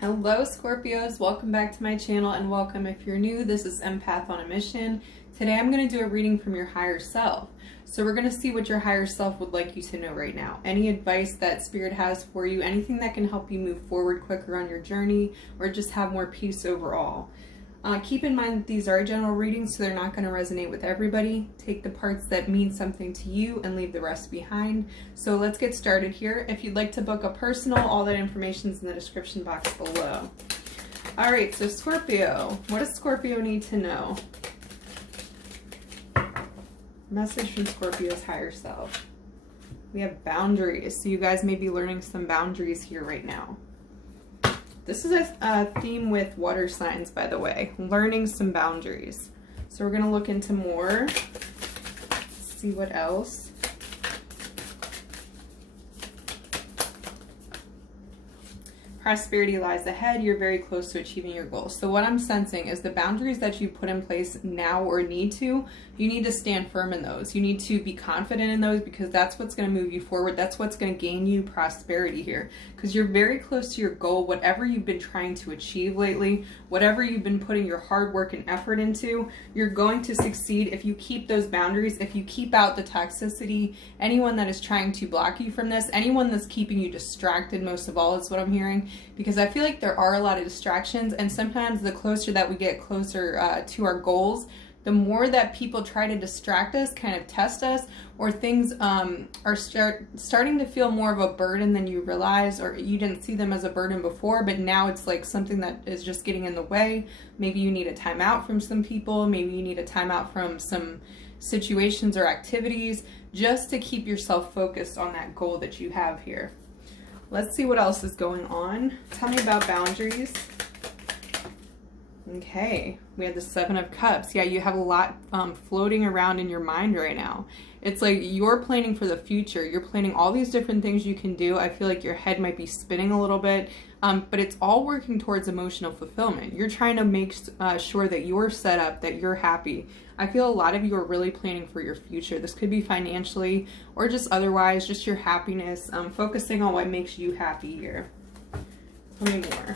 Hello Scorpios, welcome back to my channel, and welcome if you're new. This is Empath on a Mission. Today I'm going to do a reading from your higher self. So we're going to see what your higher self would like you to know right now. Any advice that Spirit has for you, anything that can help you move forward quicker on your journey or just have more peace overall. Keep in mind that these are general readings, so they're not going to resonate with everybody. Take the parts that mean something to you and leave the rest behind. So let's get started here. If you'd like to book a personal, all that information is in the description box below. All right, so Scorpio, what does Scorpio need to know? Message from Scorpio's higher self. We have boundaries, so you guys may be learning some boundaries here right now. This is a theme with water signs, by the way, learning some boundaries. So we're going to look into more, see what else. Prosperity lies ahead. You're very close to achieving your goals. So what I'm sensing is the boundaries that you put in place now or need to, you need to stand firm in those. You need to be confident in those because that's what's going to move you forward. That's what's going to gain you prosperity here because you're very close to your goal. Whatever you've been trying to achieve lately, whatever you've been putting your hard work and effort into, you're going to succeed if you keep those boundaries, if you keep out the toxicity, anyone that is trying to block you from this, anyone that's keeping you distracted most of all is what I'm hearing. Because I feel like there are a lot of distractions, and sometimes the closer that we get closer to our goals, the more that people try to distract us, kind of test us, or things are starting to feel more of a burden than you realize, or you didn't see them as a burden before, but now it's like something that is just getting in the way. Maybe you need a timeout from some people, maybe you need a timeout from some situations or activities, just to keep yourself focused on that goal that you have here. Let's see what else is going on. Tell me about boundaries. Okay, we have the Seven of Cups. Yeah, you have a lot floating around in your mind right now. It's like you're planning for the future. You're planning all these different things you can do. I feel like your head might be spinning a little bit, but it's all working towards emotional fulfillment. You're trying to make sure that you're set up, that you're happy. I feel a lot of you are really planning for your future. This could be financially or just otherwise, just your happiness, focusing on what makes you happy here. Tell me more.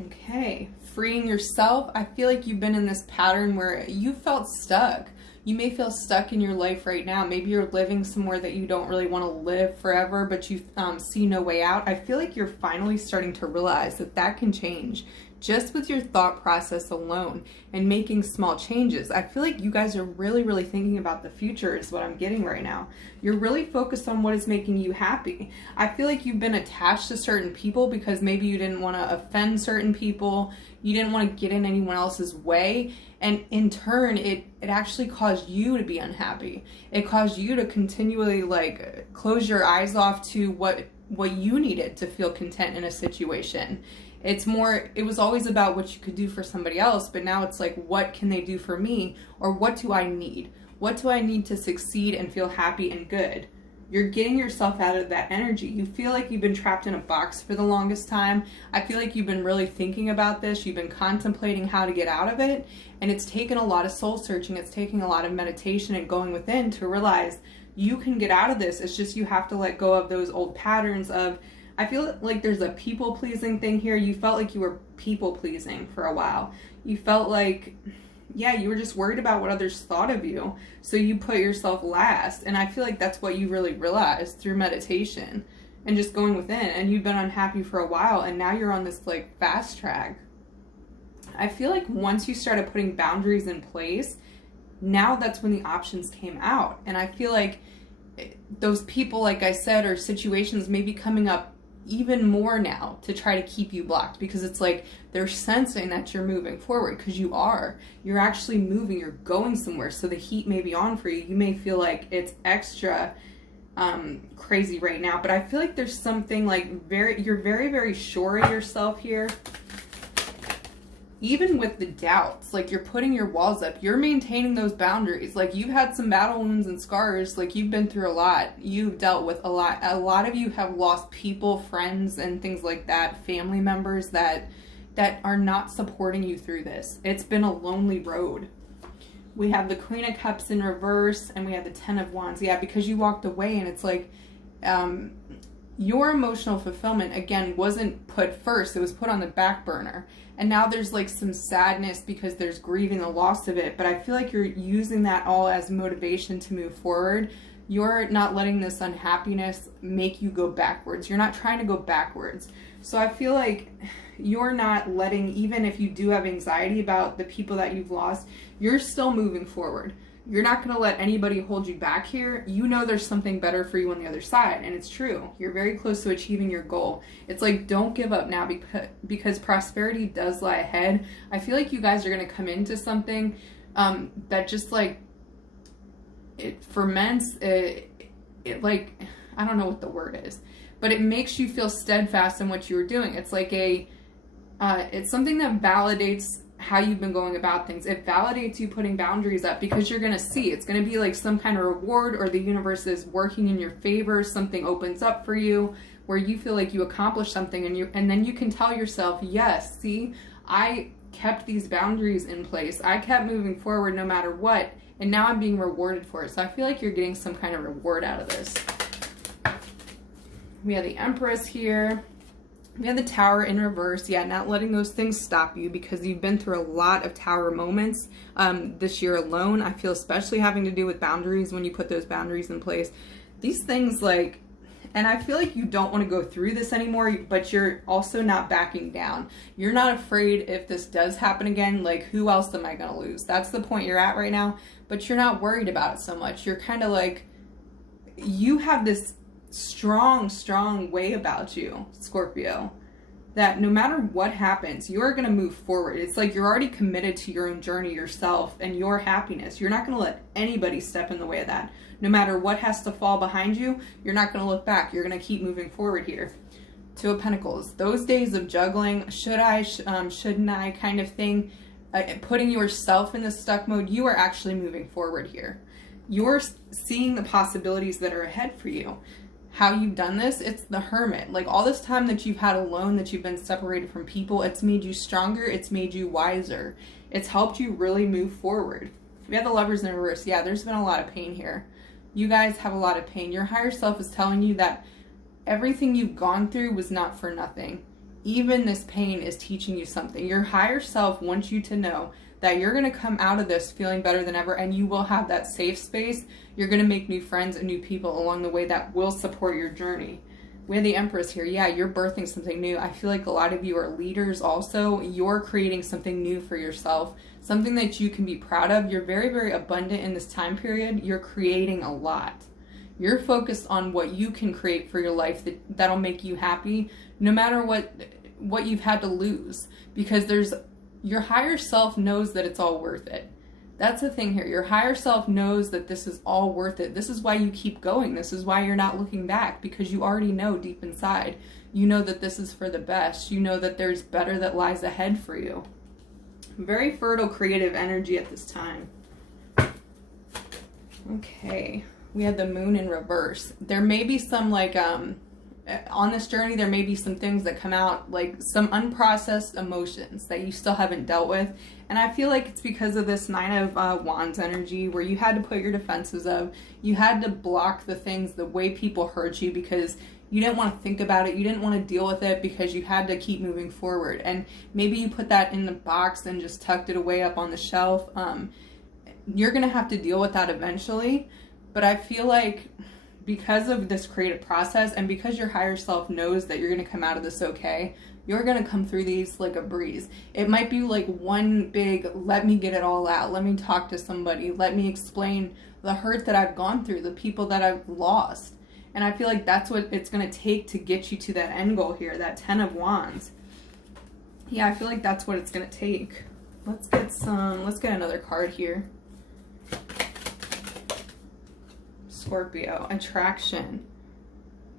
Okay, freeing yourself. I feel like you've been in this pattern where you felt stuck. You may feel stuck in your life right now. Maybe you're living somewhere that you don't really want to live forever, but you see no way out. I feel like you're finally starting to realize that that can change just with your thought process alone and making small changes. I feel like you guys are really thinking about the future is what I'm getting right now. You're really focused on what is making you happy. I feel like you've been attached to certain people because maybe you didn't want to offend certain people. You didn't want to get in anyone else's way. And in turn, it actually caused you to be unhappy. It caused you to continually like close your eyes off to what you needed to feel content in a situation. It was always about what you could do for somebody else, but now it's like, what can they do for me? Or what do I need? What do I need to succeed and feel happy and good? You're getting yourself out of that energy. You feel like you've been trapped in a box for the longest time. I feel like you've been really thinking about this. You've been contemplating how to get out of it. And it's taken a lot of soul searching. It's taking a lot of meditation and going within to realize you can get out of this. It's just you have to let go of those old patterns of, I feel like there's a people-pleasing thing here. You felt like you were people-pleasing for a while. You felt like, yeah, you were just worried about what others thought of you. So you put yourself last. And I feel like that's what you really realized through meditation and just going within. And you've been unhappy for a while. And now you're on this like fast track. I feel like once you started putting boundaries in place, now that's when the options came out. And I feel like those people, like I said, or situations may be coming up even more now to try to keep you blocked because it's like they're sensing that you're moving forward because you're actually moving, you're going somewhere. So the heat may be on for you. You may feel like it's extra crazy right now, but I feel like there's something like you're very sure of yourself here. Even with the doubts, like you're putting your walls up, you're maintaining those boundaries. Like you've had some battle wounds and scars, like you've been through a lot. You've dealt with a lot. A lot of you have lost people, friends, and things like that, family members that are not supporting you through this. It's been a lonely road. We have the Queen of Cups in reverse and we have the Ten of Wands. Yeah, because you walked away and it's like, your emotional fulfillment, again, wasn't put first. It was put on the back burner. And now there's like some sadness because there's grieving the loss of it. But I feel like you're using that all as motivation to move forward. You're not letting this unhappiness make you go backwards. You're not trying to go backwards. So I feel like you're not letting, even if you do have anxiety about the people that you've lost, you're still moving forward. You're not going to let anybody hold you back here. You know there's something better for you on the other side, and it's true. You're very close to achieving your goal. It's like, don't give up now, because prosperity does lie ahead. I feel like you guys are going to come into something that just like, it ferments, it like, I don't know what the word is, but it makes you feel steadfast in what you were doing. It's like it's something that validates how you've been going about things. It validates you putting boundaries up, because you're going to see it's going to be like some kind of reward, or the universe is working in your favor. Something opens up for you where you feel like you accomplished something, and then you can tell yourself, yes, see, I kept these boundaries in place. I kept moving forward no matter what, and now I'm being rewarded for it. So I feel like you're getting some kind of reward out of this. We have the Empress here. We have the Tower in reverse. Yeah, not letting those things stop you, because you've been through a lot of Tower moments this year alone. I feel especially having to do with boundaries, when you put those boundaries in place. These things like, and I feel like you don't want to go through this anymore, but you're also not backing down. You're not afraid if this does happen again, like, who else am I going to lose? That's the point you're at right now, but you're not worried about it so much. You're kind of like, you have this strong way about you, Scorpio, that no matter what happens, you're going to move forward. It's like you're already committed to your own journey yourself and your happiness. You're not going to let anybody step in the way of that. No matter what has to fall behind you, you're not going to look back. You're going to keep moving forward here. Two of Pentacles. Those days of juggling, should I, shouldn't I kind of thing, putting yourself in the stuck mode, you are actually moving forward here. You're seeing the possibilities that are ahead for you. How you've done this, it's the Hermit. Like, all this time that you've had alone, that you've been separated from people, it's made you stronger, it's made you wiser. It's helped you really move forward. We have the Lovers in reverse. Yeah, there's been a lot of pain here. You guys have a lot of pain. Your higher self is telling you that everything you've gone through was not for nothing. Even this pain is teaching you something. Your higher self wants you to know that you're going to come out of this feeling better than ever, and you will have that safe space. You're going to make new friends and new people along the way that will support your journey. We have the Empress here. Yeah, you're birthing something new. I feel like a lot of you are leaders also. You're creating something new for yourself, something that you can be proud of. You're very abundant in this time period. You're creating a lot. You're focused on what you can create for your life that'll make you happy, no matter what you've had to lose, because your higher self knows that it's all worth it. That's the thing here. Your higher self knows that this is all worth it. This is why you keep going. This is why you're not looking back, because you already know deep inside. You know that this is for the best. You know that there's better that lies ahead for you. Very fertile, creative energy at this time. Okay. We have the Moon in reverse. There may be some like, on this journey, there may be some things that come out, like some unprocessed emotions that you still haven't dealt with. And I feel like it's because of this Nine of Wands energy, where you had to put your defenses up. You had to block the things, the way people hurt you, because you didn't want to think about it. You didn't want to deal with it, because you had to keep moving forward. And maybe you put that in the box and just tucked it away up on the shelf. You're going to have to deal with that eventually. But I feel like, because of this creative process, and because your higher self knows that you're going to come out of this okay, you're going to come through these like a breeze. It might be like one big, let me get it all out. Let me talk to somebody. Let me explain the hurt that I've gone through, the people that I've lost. And I feel like that's what it's going to take to get you to that end goal here, that 10 of Wands. Yeah, I feel like that's what it's going to take. Let's get another card here. Scorpio, attraction.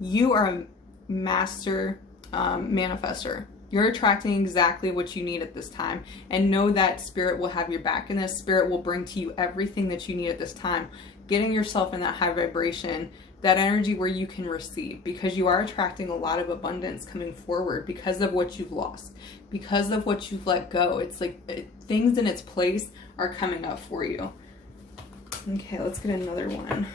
You are a master manifester. You're attracting exactly what you need at this time, and know that Spirit will have your back, and that Spirit will bring to you everything that you need at this time. Getting yourself in that high vibration, that energy where you can receive, because you are attracting a lot of abundance coming forward because of what you've lost, because of what you've let go. It's like things in its place are coming up for you. Okay, let's get another one.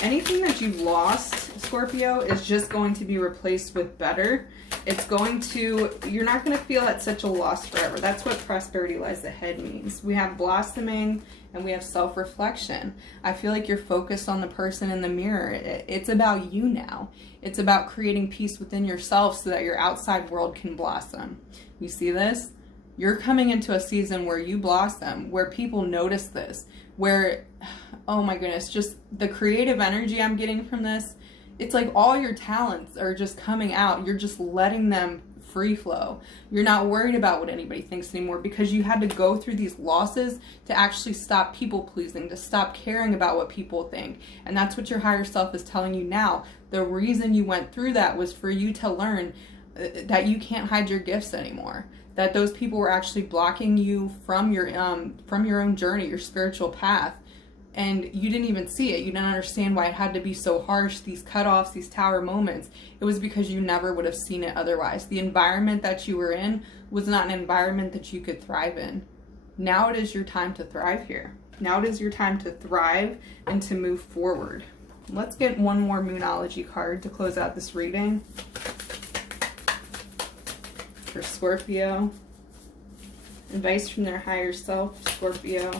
Anything that you've lost, Scorpio, is just going to be replaced with better. It's going to, you're not going to feel at such a loss forever. That's what prosperity lies ahead means. We have blossoming and we have self-reflection. I feel like you're focused on the person in the mirror. It's about you now. It's about creating peace within yourself so that your outside world can blossom. You see this? You're coming into a season where you blossom, where people notice this, where, oh my goodness, just the creative energy I'm getting from this, it's like all your talents are just coming out. You're just letting them free flow. You're not worried about what anybody thinks anymore because you had to go through these losses to actually stop people pleasing, to stop caring about what people think. And that's what your higher self is telling you now. The reason you went through that was for you to learn that you can't hide your gifts anymore. That those people were actually blocking you from your own journey, your spiritual path. And you didn't even see it. You didn't understand why it had to be so harsh, these cutoffs, these tower moments. It was because you never would have seen it otherwise. The environment that you were in was not an environment that you could thrive in. Now it is your time to thrive here. Now it is your time to thrive and to move forward. Let's get one more Moonology card to close out this reading. For Scorpio. Advice from their higher self, Scorpio.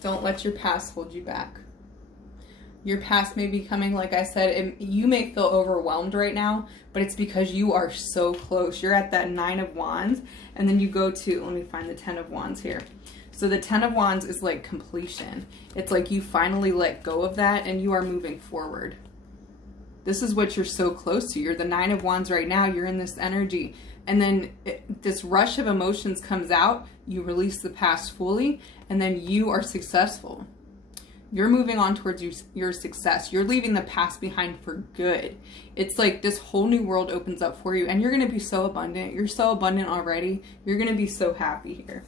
Don't let your past hold you back. Your past may be coming, like I said, you may feel overwhelmed right now, but it's because you are so close. You're at that 9 of Wands, and then you go to, let me find the 10 of Wands here. So the 10 of Wands is like completion. It's like you finally let go of that and you are moving forward. This is what you're so close to. You're the 9 of Wands right now. You're in this energy. And then this rush of emotions comes out. You release the past fully. And then you are successful. You're moving on towards your success. You're leaving the past behind for good. It's like this whole new world opens up for you. And you're going to be so abundant. You're so abundant already. You're going to be so happy here.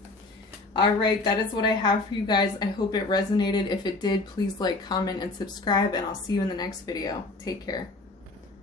All right, that is what I have for you guys. I hope it resonated. If it did, please like, comment, and subscribe, and I'll see you in the next video. Take care.